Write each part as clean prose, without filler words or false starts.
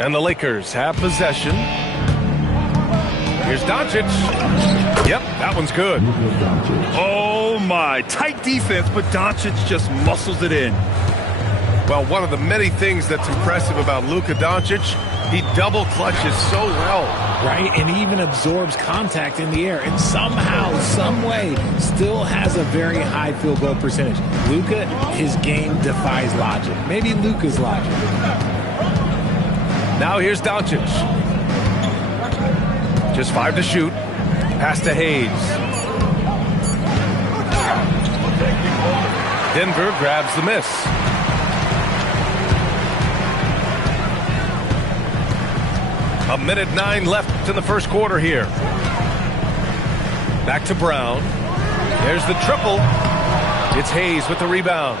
And the Lakers have possession. Here's Doncic. Yep, that one's good. Oh, my. Tight defense, but Doncic just muscles it in. Well, one of the many things that's impressive about Luka Doncic, he double clutches so well. Right, and even absorbs contact in the air, and somehow, some way, still has a very high field goal percentage. Luka, his game defies logic. Maybe Luka's logic. Now here's Doncic. Just 5 to shoot. Pass to Hayes. Denver grabs the miss. A minute 9 left in the first quarter here. Back to Brown. There's the triple. It's Hayes with the rebound.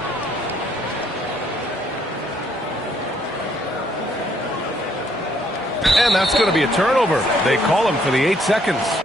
And that's going to be a turnover. They call him for the 8 seconds.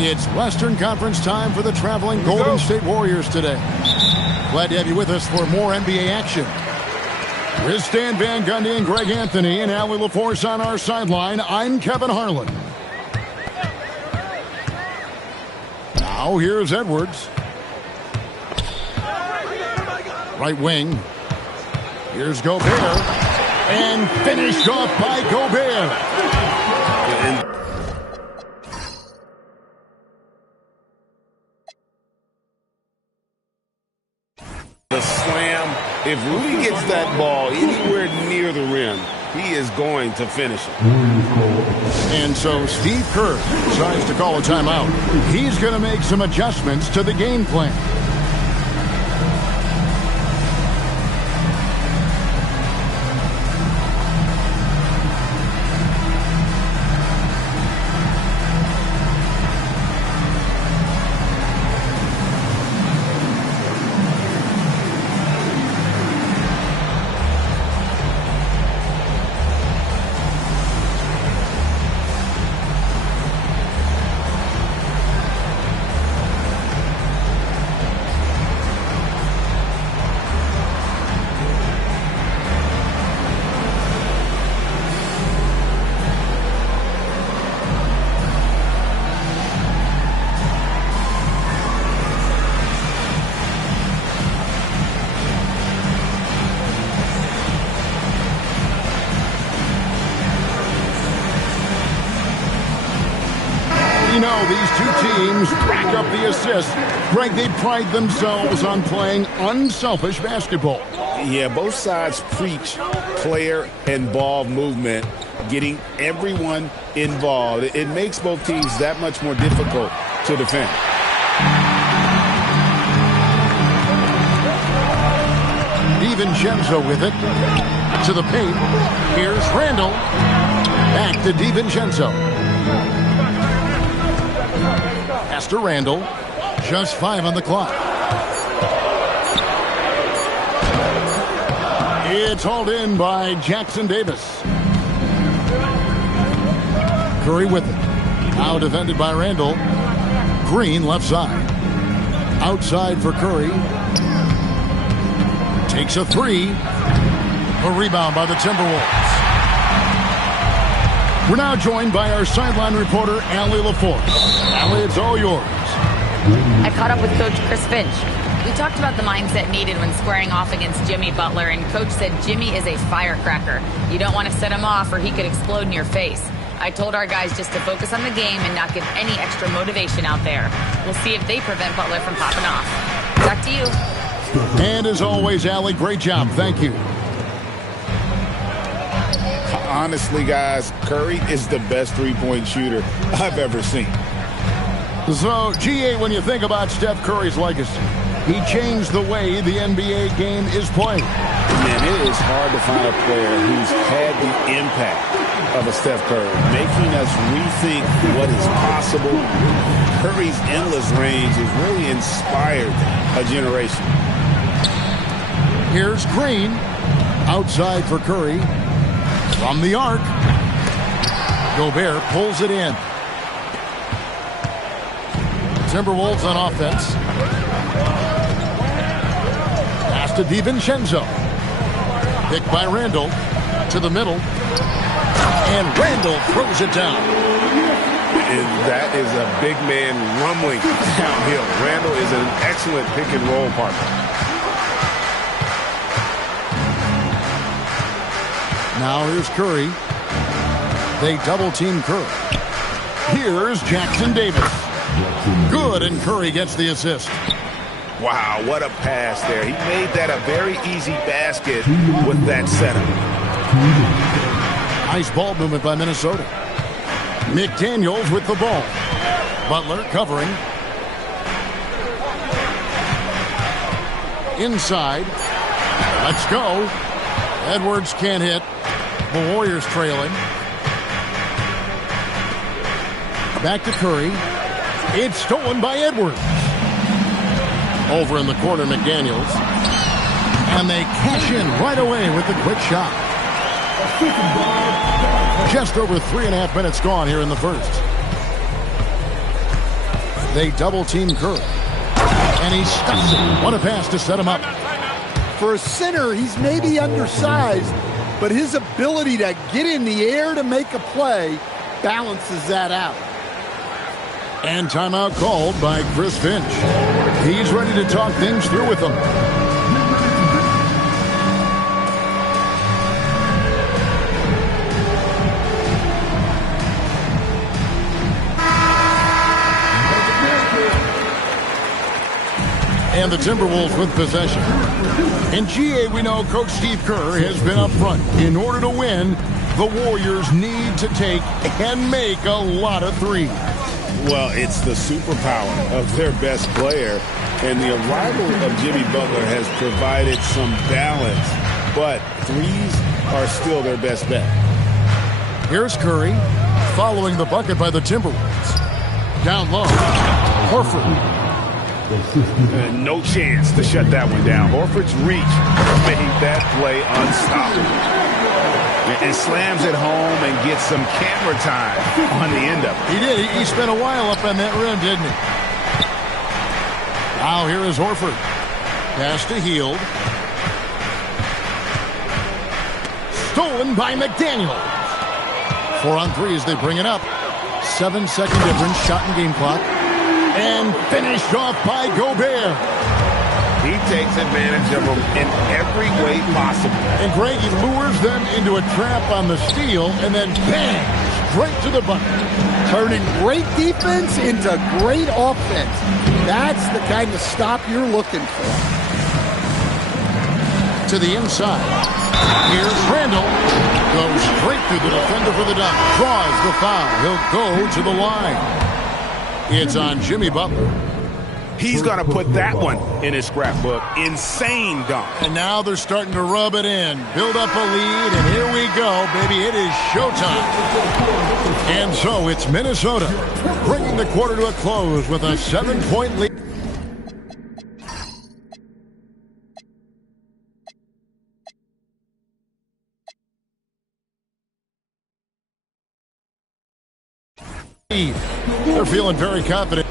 It's Western Conference time for the traveling Golden State Warriors today. Glad to have you with us for more NBA action. With Stan Van Gundy and Greg Anthony and Allie LaForce on our sideline, I'm Kevin Harlan. Now here's Edwards. Right wing. Here's Gobert. And finished off by Gobert. The slam, if Rudy gets that ball anywhere near the rim, he is going to finish it. And so Steve Kerr decides to call a timeout. He's going to make some adjustments to the game plan. these two teams rack up the assists. Greg, they pride themselves on playing unselfish basketball. Yeah, both sides preach player and ball movement, getting everyone involved. It makes both teams that much more difficult to defend. DiVincenzo with it to the paint. Here's Randall. Back to DiVincenzo. Pass to Randall. Just 5 on the clock. It's hauled in by Jackson Davis. Curry with it. Now defended by Randall. Green left side. Outside for Curry. Takes a 3. A rebound by the Timberwolves. We're now joined by our sideline reporter, Allie LaForce. Allie, it's all yours. I caught up with Coach Chris Finch. We talked about the mindset needed when squaring off against Jimmy Butler, and Coach said Jimmy is a firecracker. You don't want to set him off or he could explode in your face. I told our guys just to focus on the game and not give any extra motivation out there. We'll see if they prevent Butler from popping off. Back to you. And as always, Allie, great job. Thank you. Honestly, guys, Curry is the best three-point shooter I've ever seen. So, GA, when you think about Steph Curry's legacy, he changed the way the NBA game is played. Man, it is hard to find a player who's had the impact of a Steph Curry, making us rethink what is possible. Curry's endless range has really inspired a generation. Here's Green. Outside for Curry. From the arc. Gobert pulls it in. Timberwolves on offense. Pass to DiVincenzo. Picked by Randall. To the middle. And Randall throws it down. And that is a big man rumbling downhill. Randall is an excellent pick and roll partner. Now here's Curry. They double team Curry. Here's Jackson Davis. Good, and Curry gets the assist. Wow, what a pass there. He made that a very easy basket with that setup. Nice ball movement by Minnesota. McDaniels with the ball. Butler covering. Inside. Let's go. Edwards can't hit. The Warriors trailing. Back to Curry. It's stolen by Edwards. Over in the corner, McDaniels. And they cash in right away with the quick shot. Just over 3.5 minutes gone here in the first. They double team Curry. And he stuffs it. What a pass to set him up. For a center, he's maybe undersized, but his ability to get in the air to make a play balances that out. And timeout called by Chris Finch. He's ready to talk things through with them. And the Timberwolves with possession. In GA, we know Coach Steve Kerr has been up front. In order to win, the Warriors need to take and make a lot of threes. Well, it's the superpower of their best player, and the arrival of Jimmy Butler has provided some balance, but threes are still their best bet. Here's Curry, following the bucket by the Timberwolves. Down low, Horford. And no chance to shut that one down. Horford's reach made that play unstoppable. And slams it home and gets some camera time on the end of it. He did. He spent a while up on that rim, didn't he? Now here is Horford. Pass to Hield. Stolen by McDaniels. 4 on 3 as they bring it up. 7-second difference, shot and game clock. And finished off by Gobert. He takes advantage of them in every way possible. And Greg, he lures them into a trap on the steal, and then bang, straight to the bucket. Turning great defense into great offense. That's the kind of stop you're looking for. To the inside. Here's Randall. Goes straight through the defender for the dunk. Draws the foul. He'll go to the line. It's on Jimmy Butler. He's going to put that one in his scrapbook. Insane dunk. And now they're starting to rub it in. Build up a lead, and here we go, baby. It is showtime. And so it's Minnesota bringing the quarter to a close with a 7-point lead. They're feeling very confident.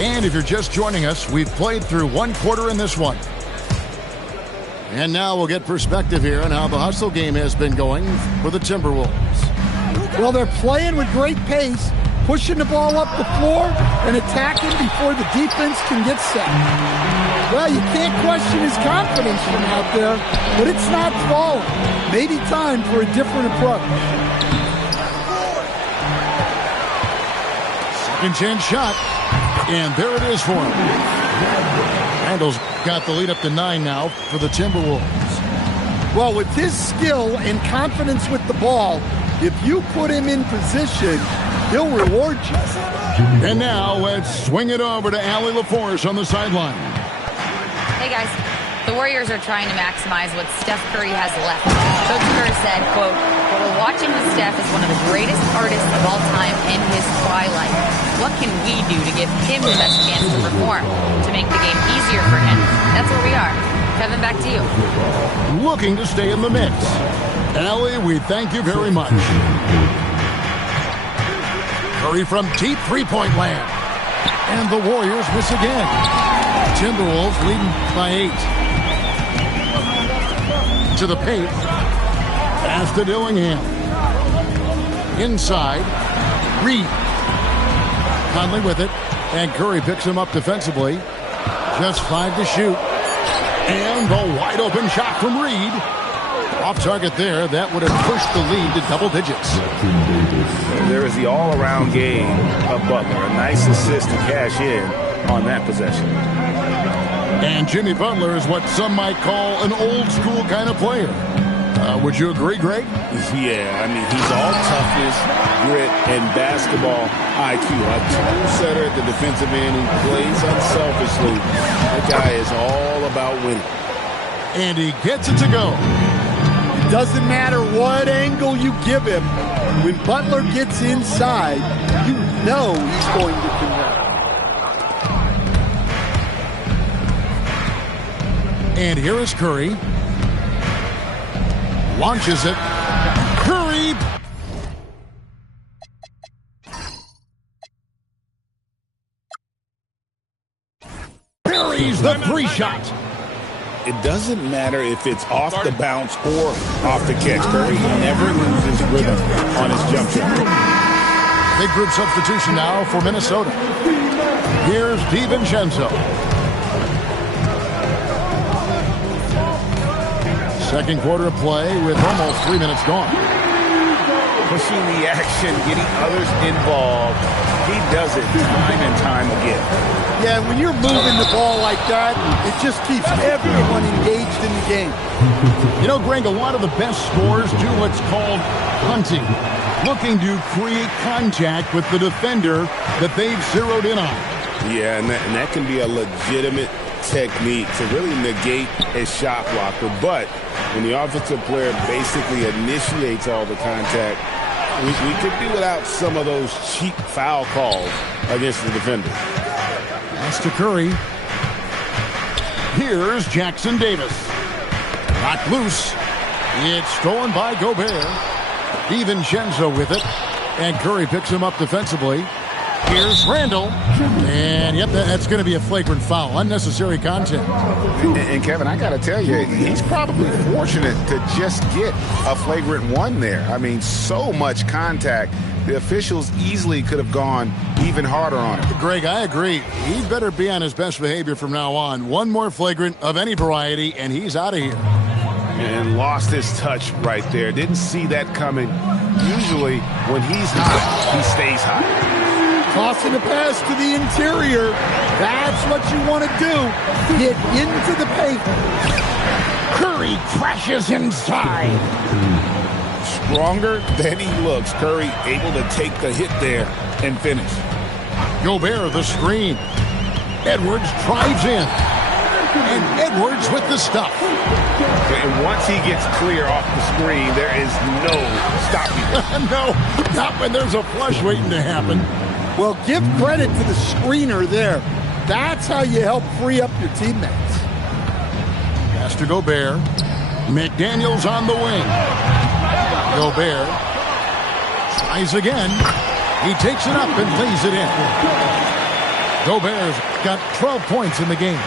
And if you're just joining us, we've played through one quarter in this one. And now we'll get perspective here on how the hustle game has been going for the Timberwolves. Well, they're playing with great pace, pushing the ball up the floor and attacking before the defense can get set. Well, you can't question his confidence from out there, but it's not falling. Maybe time for a different approach. Second chance shot. And there it is for him. Randall's got the lead up to 9 now for the Timberwolves. Well, with his skill and confidence with the ball, if you put him in position, he'll reward you. And now let's swing it over to Allie LaForce on the sideline. Hey, guys. The Warriors are trying to maximize what Steph Curry has left. Coach Kerr said, quote, "What we're watching with Steph is one of the greatest artists of all time in his twilight. What can we do to give him the best chance to perform, to make the game easier for him?" That's where we are. Kevin, back to you. Looking to stay in the mix. Allie, we thank you very much. Curry from deep three-point land. And the Warriors miss again. Timberwolves leading by 8. To the paint. Pass to Dillingham. Inside. Reed. Conley with it. And Curry picks him up defensively. Just 5 to shoot. And the wide open shot from Reed. Off target there. That would have pushed the lead to double digits. There is the all-around game of Butler. A nice assist to cash in on that possession. And Jimmy Butler is what some might call an old-school kind of player. Would you agree, Greg? Yeah, I mean, he's all toughness, grit, and basketball IQ. A total setter at the defensive end who plays unselfishly. That guy is all about winning. And he gets it to go. It doesn't matter what angle you give him. When Butler gets inside, you know he's going to convert. And here is Curry. Launches it. Curry. Buries the 3-shot. It doesn't matter if it's off the bounce or off the catch. Curry never loses rhythm on his jump shot. Big group substitution now for Minnesota. Here's DiVincenzo. Second quarter of play with almost 3 minutes gone. Pushing the action, getting others involved. He does it time and time again. Yeah, when you're moving the ball like that, it just keeps everyone engaged in the game. You know, Greg, a lot of the best scorers do what's called hunting, looking to create contact with the defender that they've zeroed in on. Yeah, and that can be a legitimate technique to really negate a shot blocker. But when the offensive player basically initiates all the contact, we could do without some of those cheap foul calls against the defender. Pass to Curry. Here's Jackson Davis. Knocked loose. It's stolen by Gobert. DiVincenzo with it. And Curry picks him up defensively. Here's Randall. And, yep, that's going to be a flagrant foul. Unnecessary contact. And Kevin, I got to tell you, he's probably fortunate to just get a flagrant one there. I mean, so much contact The officials easily could have gone even harder on him. Greg, I agree. He better be on his best behavior from now on. One more flagrant of any variety, and he's out of here. And lost his touch right there. Didn't see that coming. Usually, when he's hot, he stays hot. Tossing the pass to the interior. That's what you want to do. Get into the paint. Curry crashes inside. Stronger than he looks. Curry able to take the hit there and finish. Gobert the screen. Edwards drives in. And Edwards with the stuff. And once he gets clear off the screen, there is no stopping him. No, not when there's a flush waiting to happen. Well, give credit to the screener there. That's how you help free up your teammates. Pass to Gobert. McDaniels on the wing. Gobert tries again. He takes it up and lays it in. Gobert's got 12 points in the game.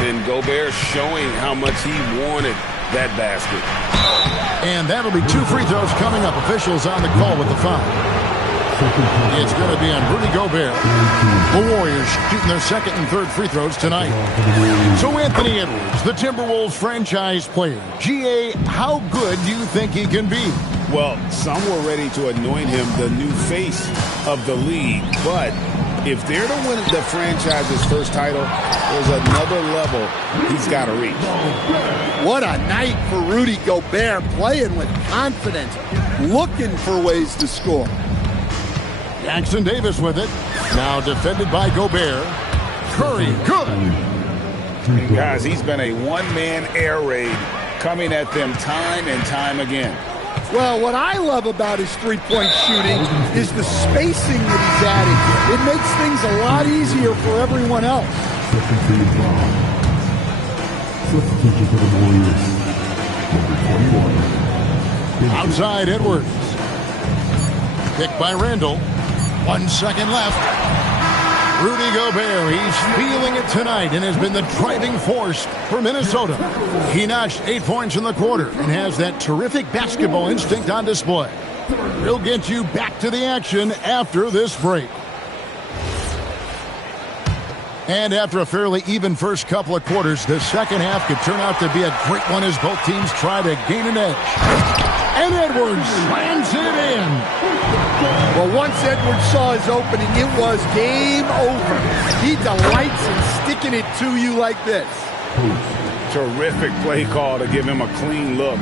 And Gobert showing how much he wanted that basket. And that'll be 2 free throws coming up. Officials on the call with the foul. It's going to be on Rudy Gobert. The Warriors shooting their second and third free throws tonight. So Anthony Edwards, the Timberwolves franchise player. GA, how good do you think he can be? Well, some were ready to anoint him the new face of the league. But if they're to win the franchise's first title, there's another level he's got to reach. What a night for Rudy Gobert, playing with confidence, looking for ways to score. Jackson Davis with it. Now defended by Gobert. Curry, good. And guys, he's been a one-man air raid coming at them time and time again. Well, what I love about his three-point shooting is the spacing that he's adding. It makes things a lot easier for everyone else. Substitution for the Warriors. Number 21. Outside Edwards. Picked by Randall. 1 second left. Rudy Gobert, he's feeling it tonight and has been the driving force for Minnesota. He notched 8 points in the quarter and has that terrific basketball instinct on display. We'll get you back to the action after this break. And after a fairly even first couple of quarters, the second half could turn out to be a great one as both teams try to gain an edge. And Edwards slams it in. Well, once Edwards saw his opening, it was game over. He delights in sticking it to you like this. Terrific play call to give him a clean look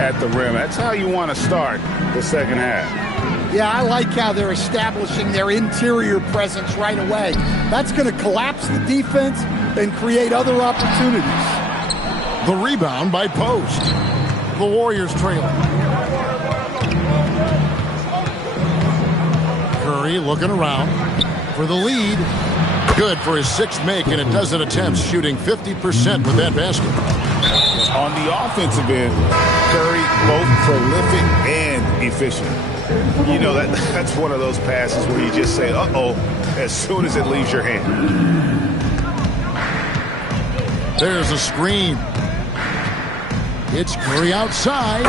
at the rim. That's how you want to start the second half. Yeah, I like how they're establishing their interior presence right away. That's going to collapse the defense and create other opportunities. The rebound by Post. The Warriors trailing. Curry looking around for the lead. Good for his sixth make in a dozen attempts, shooting 50% with that basket. On the offensive end, Curry both prolific and efficient. You know, that's one of those passes where you just say, uh-oh, as soon as it leaves your hand. There's a screen. It's Curry outside.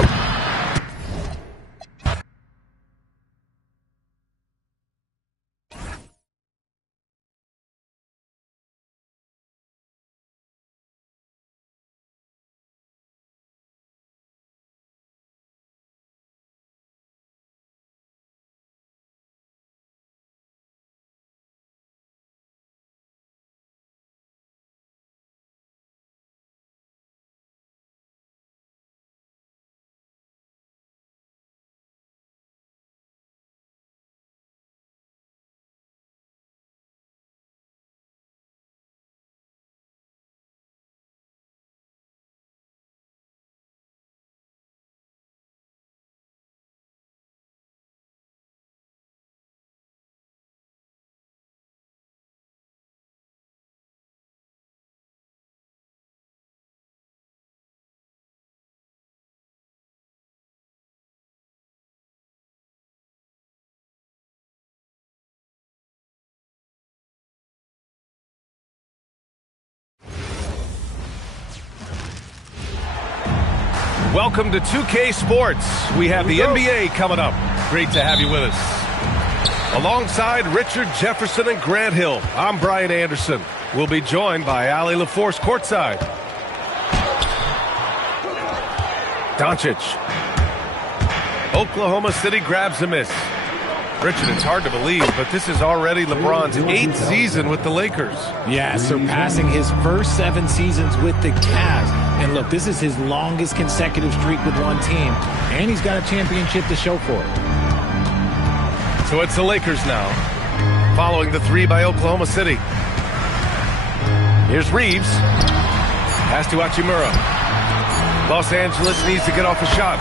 Welcome to 2K Sports. We have the NBA coming up. Great to have you with us. Alongside Richard Jefferson and Grant Hill, I'm Brian Anderson. We'll be joined by Allie LaForce courtside. Doncic. Oklahoma City grabs a miss. Richard, it's hard to believe, but this is already LeBron's 8th season with the Lakers. Yeah, surpassing his first 7 seasons with the Cavs. And look, this is his longest consecutive streak with one team, and he's got a championship to show for it. So it's the Lakers now, following the 3 by Oklahoma City. Here's Reeves. Pass to Hachimura. Los Angeles needs to get off a shot.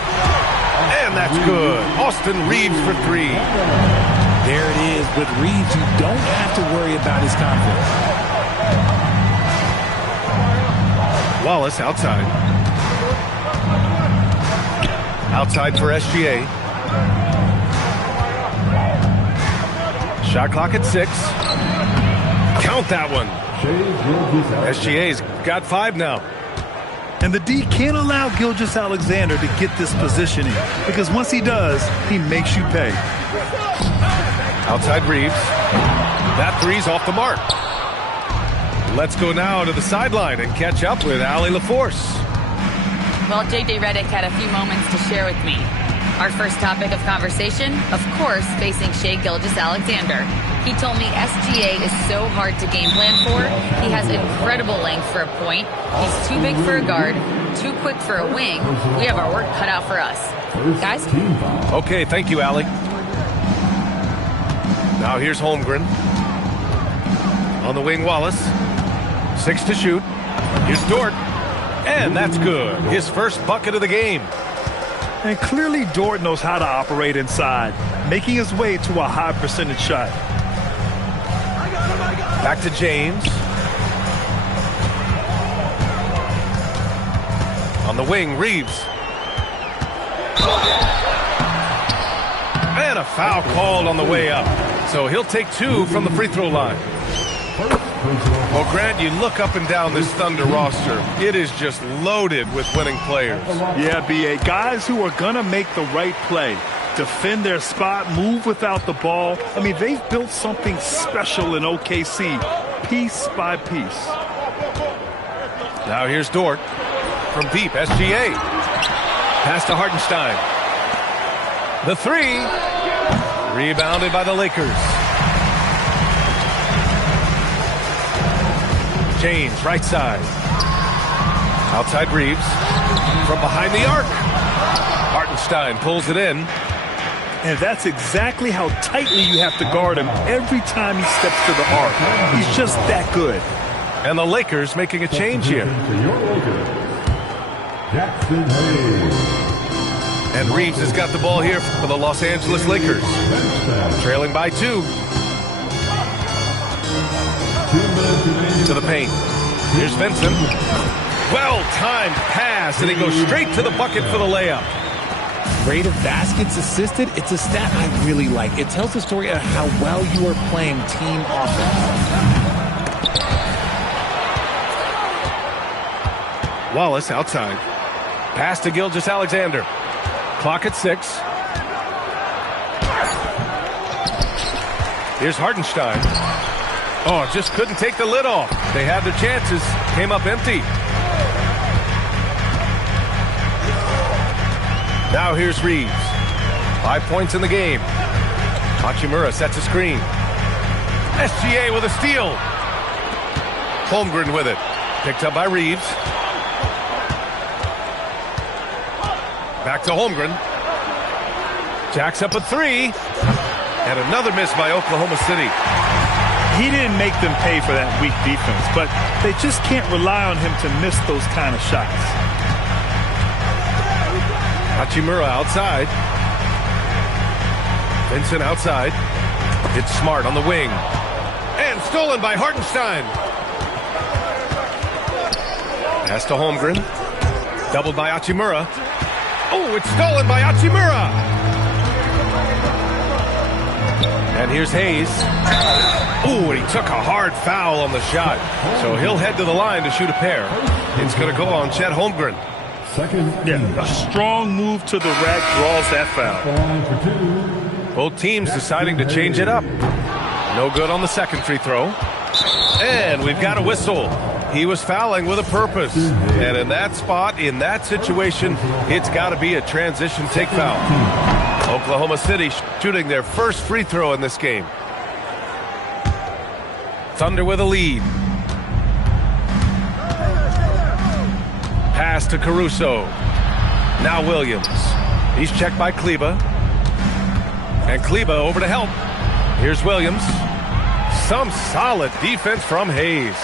And that's good. Austin Reeves for 3. There it is. With Reeves, you don't have to worry about his confidence. Wallace outside. Outside for SGA. Shot clock at 6. Count that one. SGA's got 5 now. And the D can't allow Gilgeous-Alexander to get this positioning, because once he does, he makes you pay. Outside Reeves. That 3's off the mark. Let's go now to the sideline and catch up with Allie LaForce. Well, J.J. Redick had a few moments to share with me. Our first topic of conversation, of course, facing Shai Gilgeous-Alexander. He told me SGA is so hard to game plan for. He has incredible length for a point. He's too big for a guard, too quick for a wing. We have our work cut out for us. Guys? Okay, thank you, Allie. Now here's Holmgren. On the wing, Wallace. 6 to shoot. Here's Dort. And that's good. His first bucket of the game. And clearly Dort knows how to operate inside, making his way to a high percentage shot. Back to James. On the wing, Reeves. And a foul called on the way up. So he'll take 2 from the free throw line. Well, Grant, you look up and down this Thunder roster. It is just loaded with winning players. Yeah, B.A. Guys who are going to make the right play, defend their spot, move without the ball. I mean, they've built something special in OKC, piece by piece. Now here's Dort from deep, SGA. Pass to Hartenstein. The 3. Rebounded by the Lakers. James, right side. Outside Reeves. From behind the arc. Hartenstein pulls it in. And that's exactly how tightly you have to guard him every time he steps to the arc. He's just that good. And the Lakers making a change here. And Reeves has got the ball here for the Los Angeles Lakers. Trailing by 2. To the paint. Here's Vincent. Well-timed pass, and he goes straight to the bucket for the layup. Rate of baskets assisted, it's a stat I really like. It tells the story of how well you are playing team offense. Wallace outside. Pass to Gilgeous-Alexander. Clock at 6. Here's Hartenstein. Oh, just couldn't take the lid off. They had their chances. Came up empty. Now here's Reeves. 5 points in the game. Hachimura sets a screen. SGA with a steal. Holmgren with it. Picked up by Reeves. Back to Holmgren. Jacks up a 3. And another miss by Oklahoma City. He didn't make them pay for that weak defense, but they just can't rely on him to miss those kind of shots. Hachimura outside. Vincent outside. It's Smart on the wing. And stolen by Hartenstein. Pass to Holmgren. Doubled by Hachimura. Oh, it's stolen by Hachimura. And here's Hayes. Oh, and he took a hard foul on the shot. So he'll head to the line to shoot a pair. It's going to go on Chet Holmgren. Yeah, a strong move to the rack draws that foul. Both teams deciding to change it up. No good on the second free throw. And we've got a whistle. He was fouling with a purpose. And in that spot, in that situation, it's got to be a transition take foul. Oklahoma City shooting their first free throw in this game. Thunder with a lead. Pass to Caruso. Now Williams. He's checked by Kleber. And Kleber over to help. Here's Williams. Some solid defense from Hayes.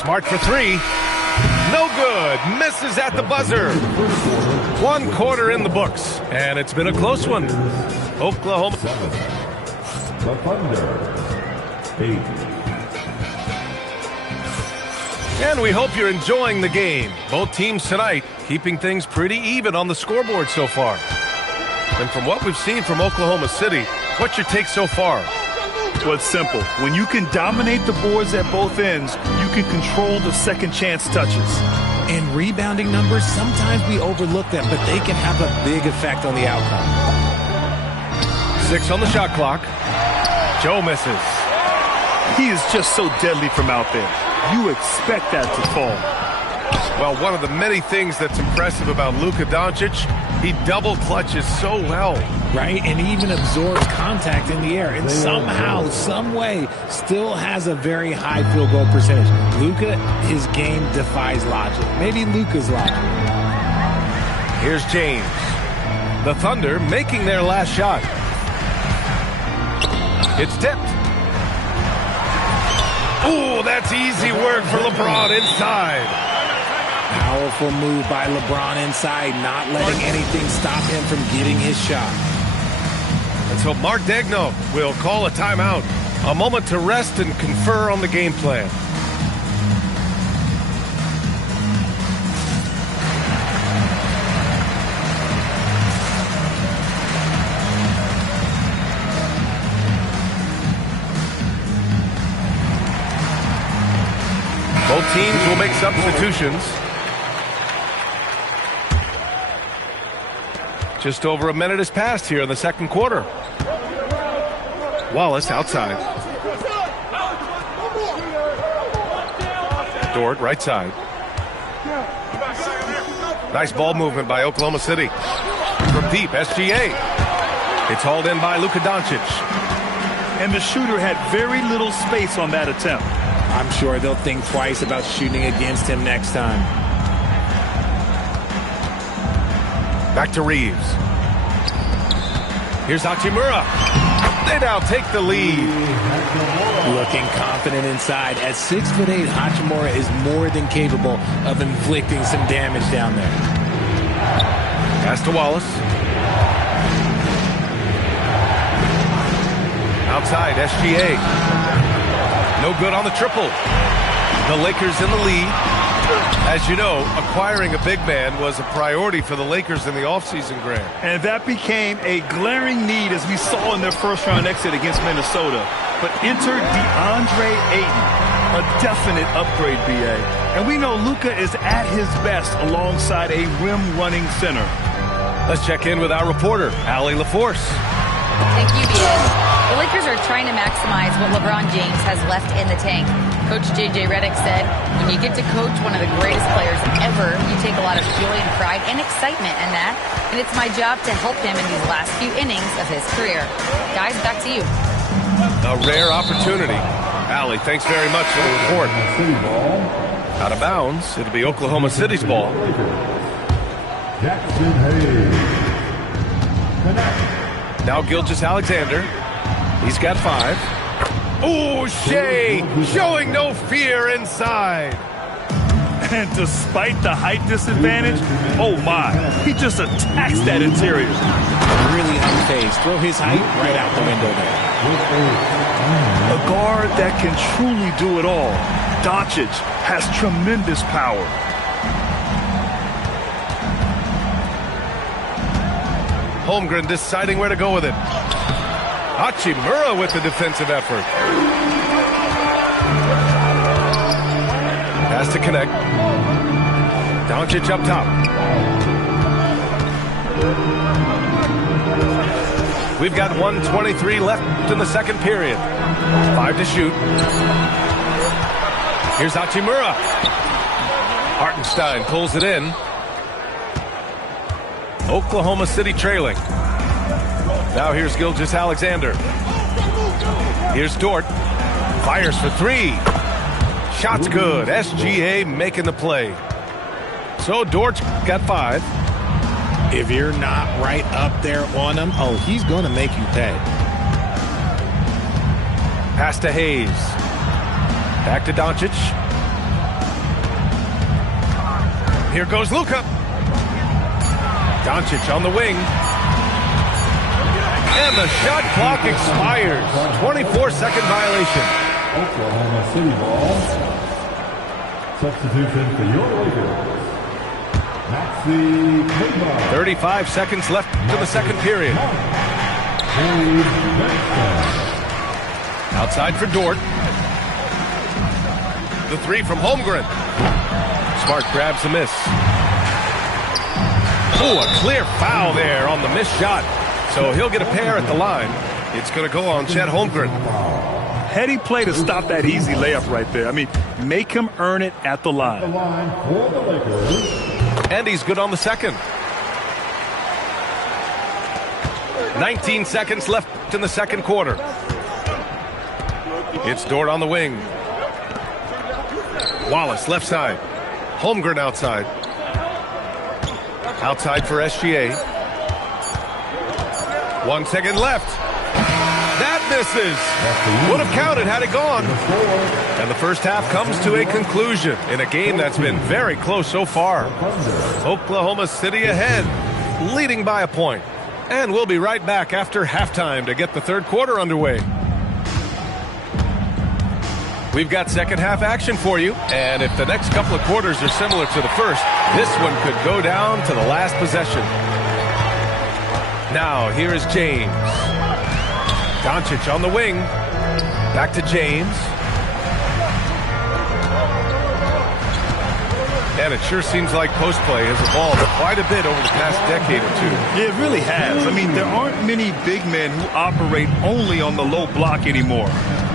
Smart for three. No good. Misses at the buzzer. 1 quarter in the books. And it's been a close one. Oklahoma. The Thunder, 8. And we hope you're enjoying the game. Both teams tonight keeping things pretty even on the scoreboard so far. And from what we've seen from Oklahoma City, what's your take so far? Well, it's simple. When you can dominate the boards at both ends, you can control the second chance touches. And rebounding numbers, sometimes we overlook them, but they can have a big effect on the outcome. 6 on the shot clock. Joe misses. He is just so deadly from out there. You expect that to fall. Well, one of the many things that's impressive about Luka Doncic, he double clutches so well. Right, and even absorbs contact in the air, and somehow, some way, still has a very high field goal percentage. Luka, his game defies logic. Maybe Luka's logic. Here's James. The Thunder making their last shot. It's tipped. Ooh, that's easy work for LeBron inside. Powerful move by LeBron inside, not letting anything stop him from getting his shot. And so Mark Daigneault will call a timeout. A moment to rest and confer on the game plan. Both teams will make substitutions. Just over a minute has passed here in the second quarter. Wallace outside. Dort right side. Nice ball movement by Oklahoma City. From deep, SGA. It's hauled in by Luka Doncic. And the shooter had very little space on that attempt. I'm sure they'll think twice about shooting against him next time. Back to Reeves. Here's Hachimura. They now take the lead. Looking confident inside. At 6'8", Hachimura is more than capable of inflicting some damage down there. Pass to Wallace. Outside, SGA. No good on the triple. The Lakers in the lead. As you know, acquiring a big man was a priority for the Lakers in the offseason, Grant. And that became a glaring need as we saw in their first-round exit against Minnesota. But enter DeAndre Ayton, a definite upgrade, B.A. And we know Luka is at his best alongside a rim-running center. Let's check in with our reporter, Allie LaForce. Thank you, B.A. The Lakers are trying to maximize what LeBron James has left in the tank. Coach J.J. Redick said, when you get to coach one of the greatest players ever, you take a lot of joy and pride and excitement in that. And it's my job to help him in these last few innings of his career. Guys, back to you. A rare opportunity. Allie, thanks very much for the report. Out of bounds, it'll be Oklahoma City's ball. Jackson Hayes. Now Gilgeous-Alexander. He's got 5. Ooh, Shea showing no fear inside. And despite the height disadvantage, oh my, he just attacks that interior. Really unfazed. Throw his height right out the window there. A guard that can truly do it all. Doncic has tremendous power. Holmgren deciding where to go with it. Hachimura with the defensive effort. Has to connect. Doncic up top. We've got 1:23 left in the second period. 5 to shoot. Here's Hachimura. Hartenstein pulls it in. Oklahoma City trailing. Now here's Gilgeous-Alexander. Here's Dort. Fires for 3. Shot's good. SGA making the play. So Dort's got 5. If you're not right up there on him, oh, he's going to make you pay. Pass to Hayes. Back to Doncic. Here goes Luka. Doncic on the wing. And the shot clock expires. 24-second violation. Oklahoma City ball. Substitution for your Lakers. Maxi Kleber. 35 seconds left to the second period. Outside for Dort. The 3 from Holmgren. Smart grabs the miss. Oh, a clear foul there on the missed shot. So he'll get a pair at the line. It's going to go on Chet Holmgren. Heady play to stop that easy layup right there. I mean, make him earn it at the line. And he's good on the second. 19 seconds left in the second quarter. It's Dort on the wing. Wallace left side. Holmgren outside. Outside for SGA. 1 second left. That misses. Would have counted had it gone. And the first half comes to a conclusion in a game that's been very close so far. Oklahoma City ahead, leading by a point. And we'll be right back after halftime to get the third quarter underway. We've got second half action for you, and if the next couple of quarters are similar to the first, this one could go down to the last possession. Now, here is James. Doncic on the wing. Back to James. And it sure seems like post play has evolved quite a bit over the past decade or two. Yeah, it really has. I mean, there aren't many big men who operate only on the low block anymore.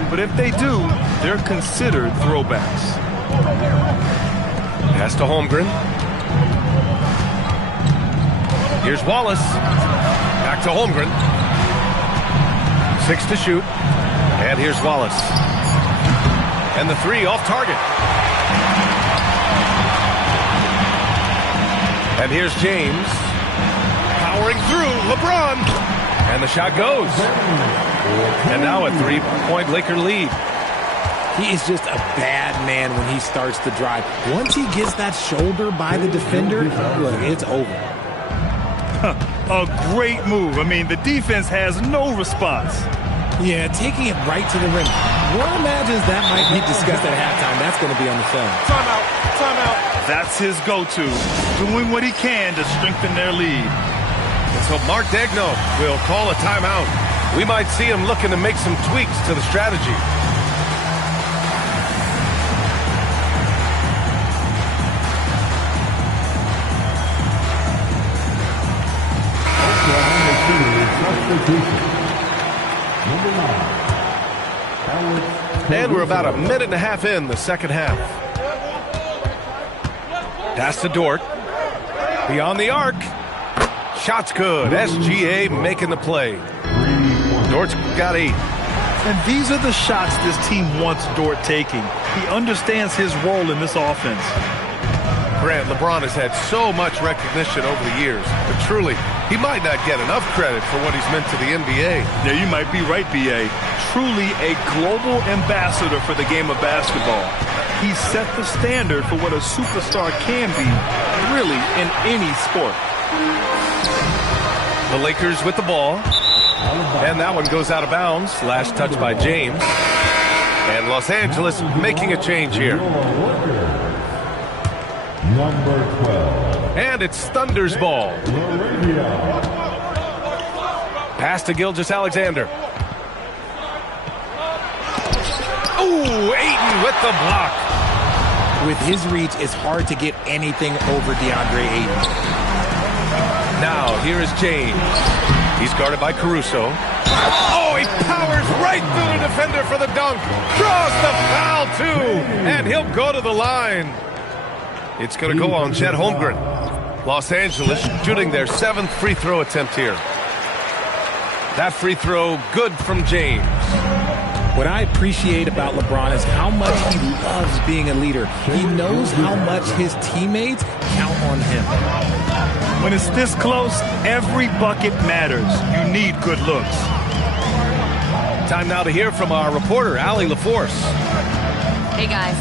But if they do, they're considered throwbacks. Pass to Holmgren. Here's Wallace. Back to Holmgren. 6 to shoot. And here's Wallace. And the 3 off target. And here's James. Powering through. LeBron. And the shot goes. And now a 3-point Laker lead. He is just a bad man when he starts to drive. Once he gets that shoulder by the defender, look, it's over. A great move. I mean, the defense has no response. Yeah, taking it right to the rim. One imagines that might be discussed at halftime. That's going to be on the film. Timeout. Timeout. That's his go-to. Doing what he can to strengthen their lead. And so Mark Daigneault will call a timeout. We might see him looking to make some tweaks to the strategy. And we're about a minute and a half in the second half. Pass to Dort. Beyond the arc. Shot's good. SGA making the play. Dort's got 8. And these are the shots this team wants Dort taking. He understands his role in this offense. Grant, LeBron has had so much recognition over the years, but truly, he might not get enough credit for what he's meant to the NBA. Yeah, you might be right, B.A. Truly a global ambassador for the game of basketball. He set the standard for what a superstar can be, really, in any sport. The Lakers with the ball. And that one goes out of bounds. Last touch by James. And Los Angeles making a change here. Number 12. And it's Thunder's ball. Pass to Gilgeous-Alexander. Ooh, Ayton with the block. With his reach, it's hard to get anything over DeAndre Ayton. Now, here is James. He's guarded by Caruso. Oh, he powers right through the defender for the dunk. Draws the foul, too. And he'll go to the line. It's going to go on Chet Holmgren. Los Angeles shooting their 7th free throw attempt here. That free throw good from James. What I appreciate about LeBron is how much he loves being a leader. He knows how much his teammates count on him. When it's this close, every bucket matters. You need good looks. Time now to hear from our reporter, Allie LaForce. Hey, guys.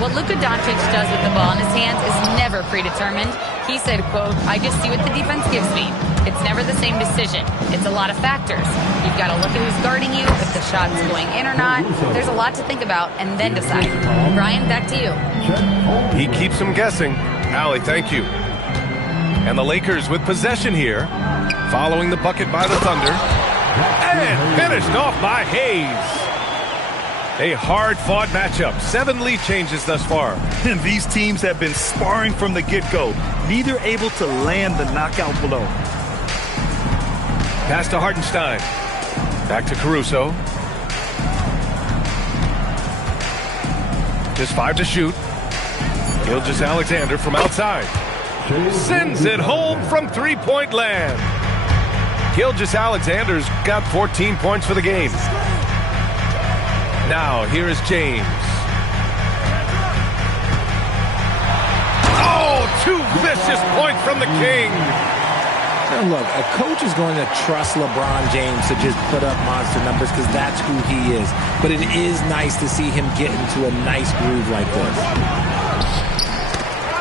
What Luka Doncic does with the ball in his hands is never predetermined. He said, quote, "I just see what the defense gives me. It's never the same decision. It's a lot of factors. You've got to look at who's guarding you, if the shot's going in or not. There's a lot to think about and then decide." Brian, back to you. He keeps him guessing. Allie, thank you. And the Lakers with possession here, following the bucket by the Thunder. And finished off by Hayes. A hard-fought matchup. 7 lead changes thus far. And these teams have been sparring from the get-go. Neither able to land the knockout blow. Pass to Hartenstein. Back to Caruso. Just 5 to shoot. Gilgeous-Alexander from outside. Sends it home from three-point land. Gilgeous-Alexander's got 14 points for the game. Now, here is James. Oh, 2 vicious points from the King. Now look, a coach is going to trust LeBron James to just put up monster numbers because that's who he is. But it is nice to see him get into a nice groove like this.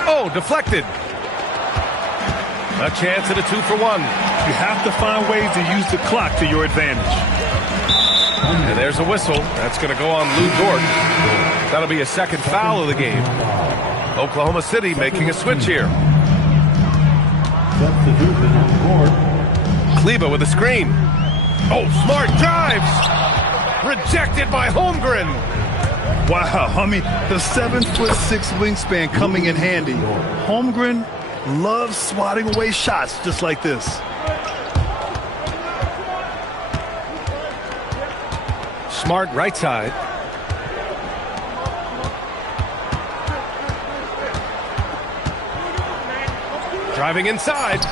Oh, deflected. A chance at a 2-for-1. You have to find ways to use the clock to your advantage. And there's a whistle. That's going to go on Lou Dort. That'll be a second foul of the game. Oklahoma City making a switch here. Kleber with a screen. Oh, Smart drives. Rejected by Holmgren. Wow, I mean, the 7'6" wingspan coming in handy. Holmgren loves swatting away shots just like this. Smart right side. Driving inside.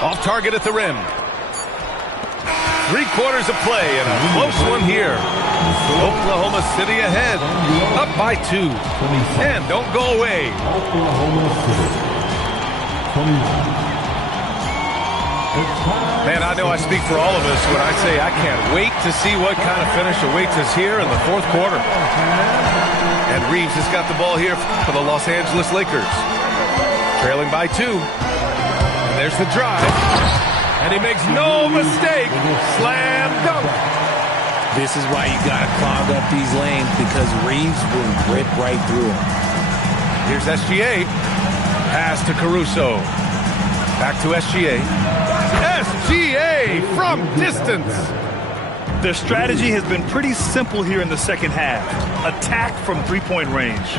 Off target at the rim. 3 quarters of play and a close one here. Oklahoma City ahead. Up by 2. And don't go away. Man, I know I speak for all of us when I say I can't wait to see what kind of finish awaits us here in the 4th quarter. And Reeves has got the ball here for the Los Angeles Lakers. Trailing by 2. And there's the drive. And he makes no mistake. Slam dunk. This is why you got to clog up these lanes because Reeves will rip right through them. Here's SGA. Pass to Caruso. Back to SGA. SGA from distance. Their strategy has been pretty simple here in the second half. Attack from three-point range.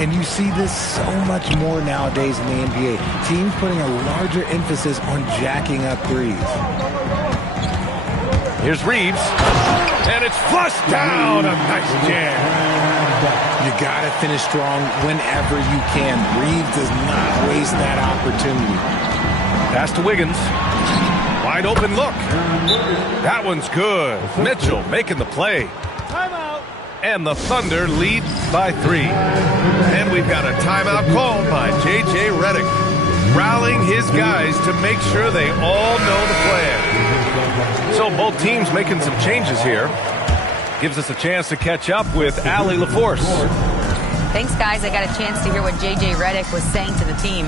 And you see this so much more nowadays in the NBA. Teams putting a larger emphasis on jacking up threes. Here's Reeves. And it's flushed down. A nice jam. You got to finish strong whenever you can. Reeves does not waste that opportunity. Pass to Wiggins. Wide open look. That one's good. Mitchell making the play. Timeout. And the Thunder lead by 3. And we've got a timeout called by J.J. Redick, rallying his guys to make sure they all know the plan. So both teams making some changes here. Gives us a chance to catch up with Allie LaForce. Thanks, guys. I got a chance to hear what J.J. Redick was saying to the team.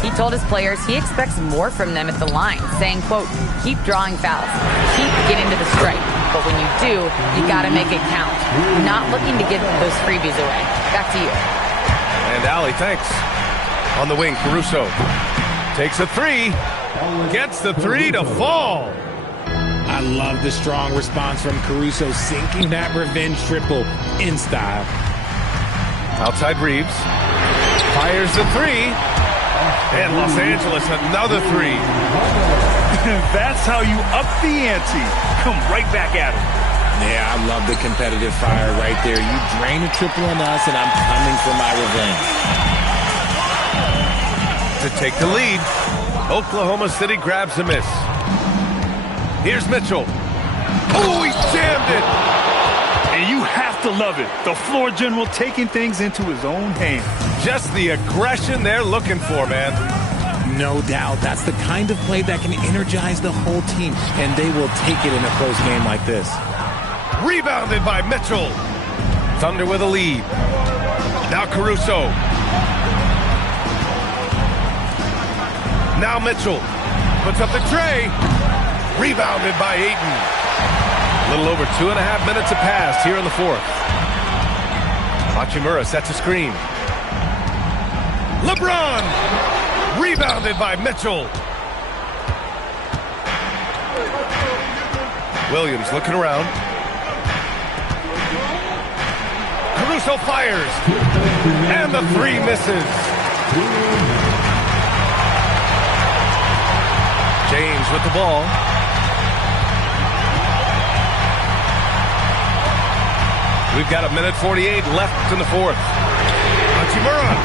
He told his players he expects more from them at the line, saying, quote, keep drawing fouls, keep getting to the stripe. But when you do, you got to make it count. Not looking to give those freebies away. Back to you. And Allie, thanks. On the wing, Caruso takes a 3. Gets the 3 to fall. I love the strong response from Caruso, sinking that revenge triple in style. Outside Reeves. Fires the three. And Los Angeles, another three. That's how you up the ante. Come right back at him. Yeah, I love the competitive fire right there. You drain a triple on us, and I'm coming for my revenge. To take the lead, Oklahoma City grabs a miss. Here's Mitchell. Oh, he jammed it. And you have to love it. The floor general taking things into his own hands. Just the aggression they're looking for, man. No doubt. That's the kind of play that can energize the whole team, and they will take it in a close game like this. Rebounded by Mitchell. Thunder with a lead. Now Caruso. Now Mitchell. Puts up the tray. Rebounded by Ayton. A little over 2.5 minutes have passed here in the fourth. Hachimura sets a screen. LeBron. Rebounded by Mitchell. Williams looking around. Caruso fires. And the three misses. James with the ball. We've got 1:48 left in the fourth. Hachimura.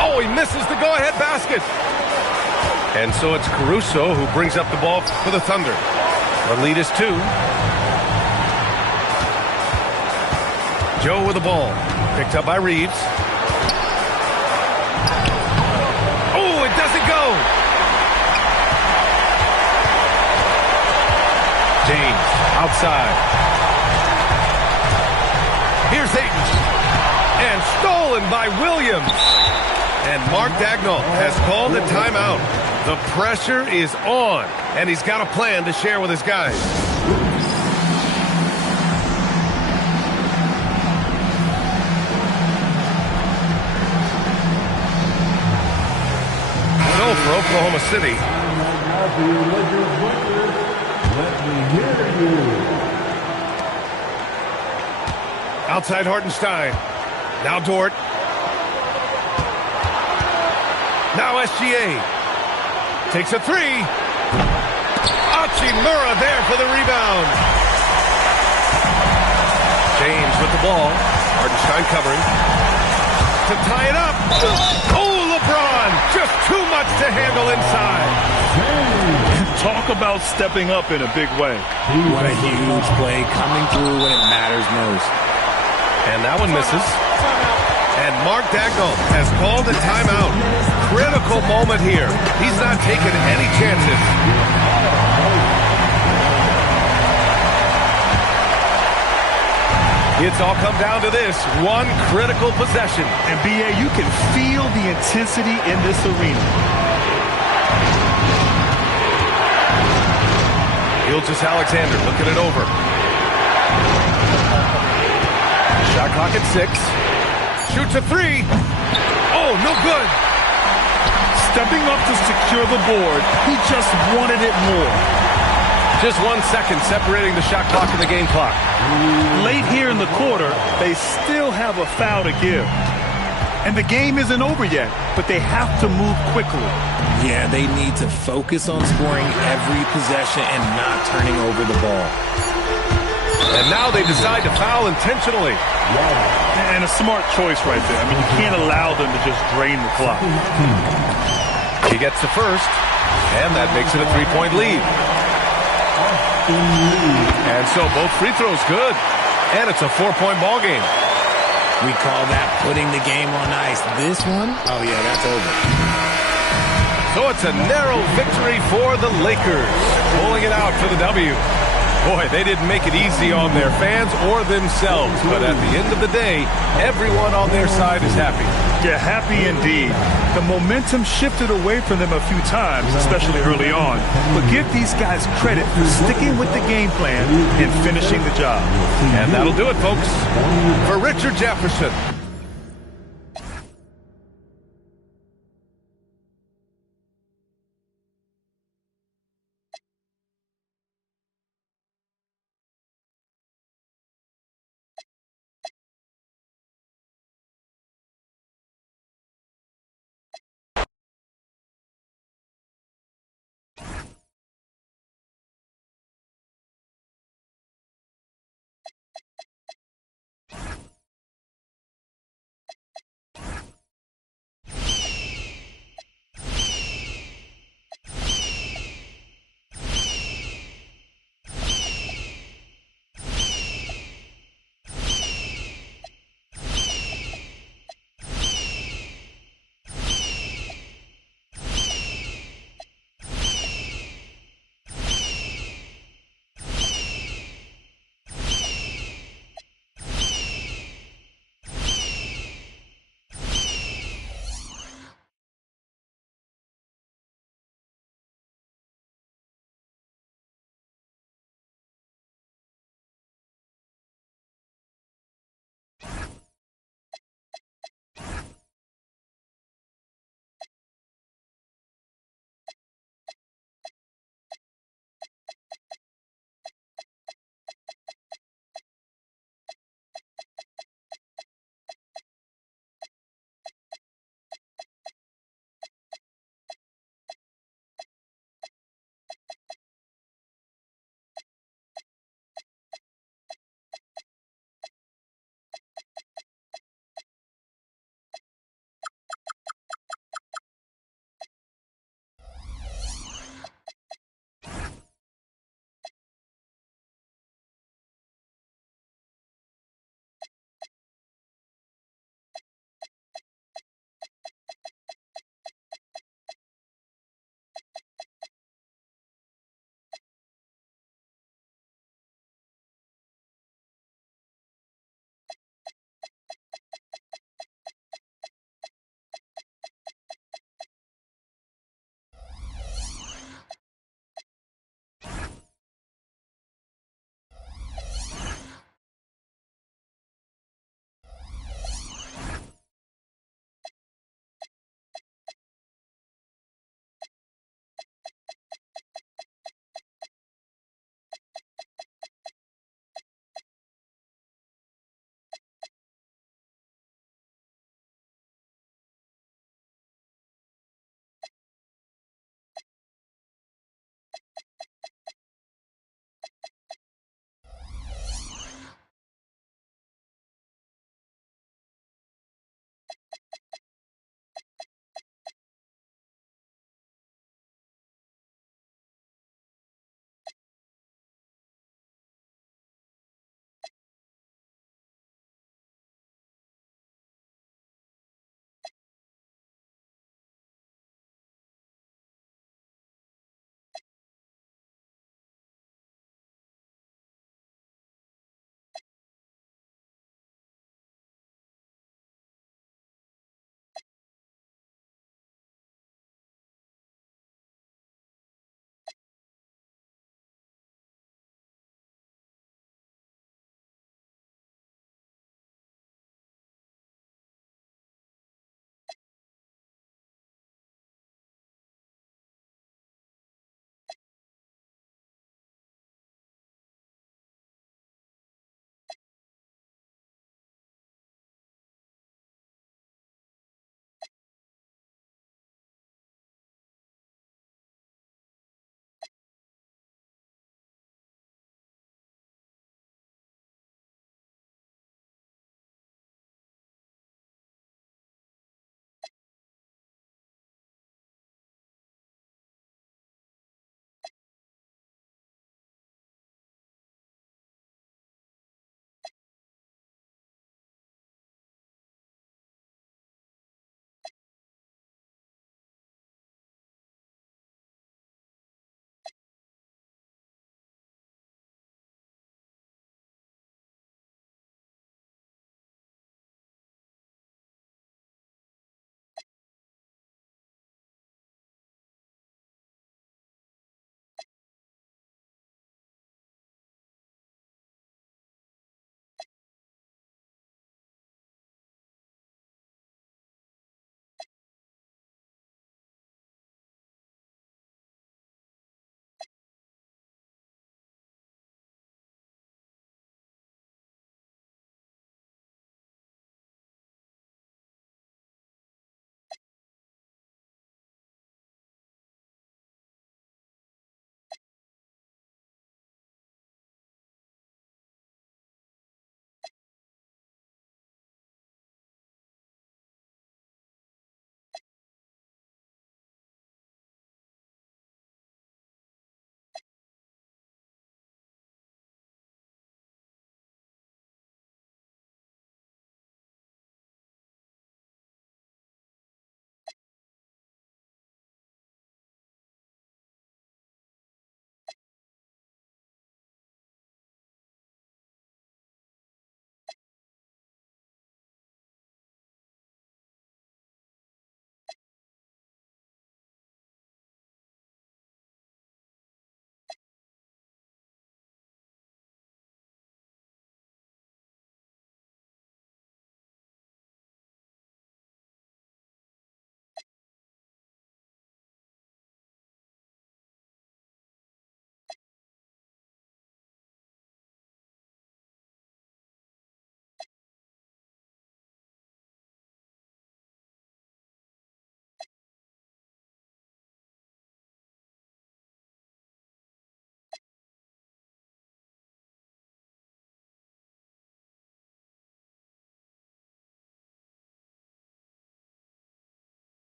Oh, he misses the go-ahead basket. And so it's Caruso who brings up the ball for the Thunder. The lead is 2. Joe with the ball. Picked up by Reeves. Oh, it doesn't go. James outside. Here's Ayton. And stolen by Williams. And Mark Daigneault has called a timeout. The pressure is on, and he's got a plan to share with his guys. So for Oklahoma City. Let me hear you. Outside Hartenstein. Now Dort. Now SGA. Takes a three. Hachimura there for the rebound. James with the ball. Hartenstein covering. To tie it up. Oh, LeBron. Just too much to handle inside. Talk about stepping up in a big way. What a huge play coming through when it matters most. And that one misses. And Mark Daigneault has called a timeout. Critical moment here. He's not taking any chances. It's all come down to this one critical possession. And BA, you can feel the intensity in this arena. Gilgeous-Alexander looking it over. Shot clock at 6. Shoots a three. Oh, no good. Stepping up to secure the board. He just wanted it more. Just 1 second separating the shot clock and the game clock. Late here in the quarter, they still have a foul to give. And the game isn't over yet, but they have to move quickly. Yeah, they need to focus on scoring every possession and not turning over the ball. And now they decide to foul intentionally. And a smart choice right there. I mean, you can't allow them to just drain the clock. He gets the first, and that makes it a 3-point lead. And so both free throws good, and it's a 4-point ball game. We call that putting the game on ice. This one, oh yeah, that's over. So it's a narrow victory for the Lakers, pulling it out for the W. Boy, they didn't make it easy on their fans or themselves, but at the end of the day, everyone on their side is happy. Yeah, happy indeed. The momentum shifted away from them a few times, especially early on. But give these guys credit for sticking with the game plan and finishing the job. And that'll do it, folks. For Richard Jefferson,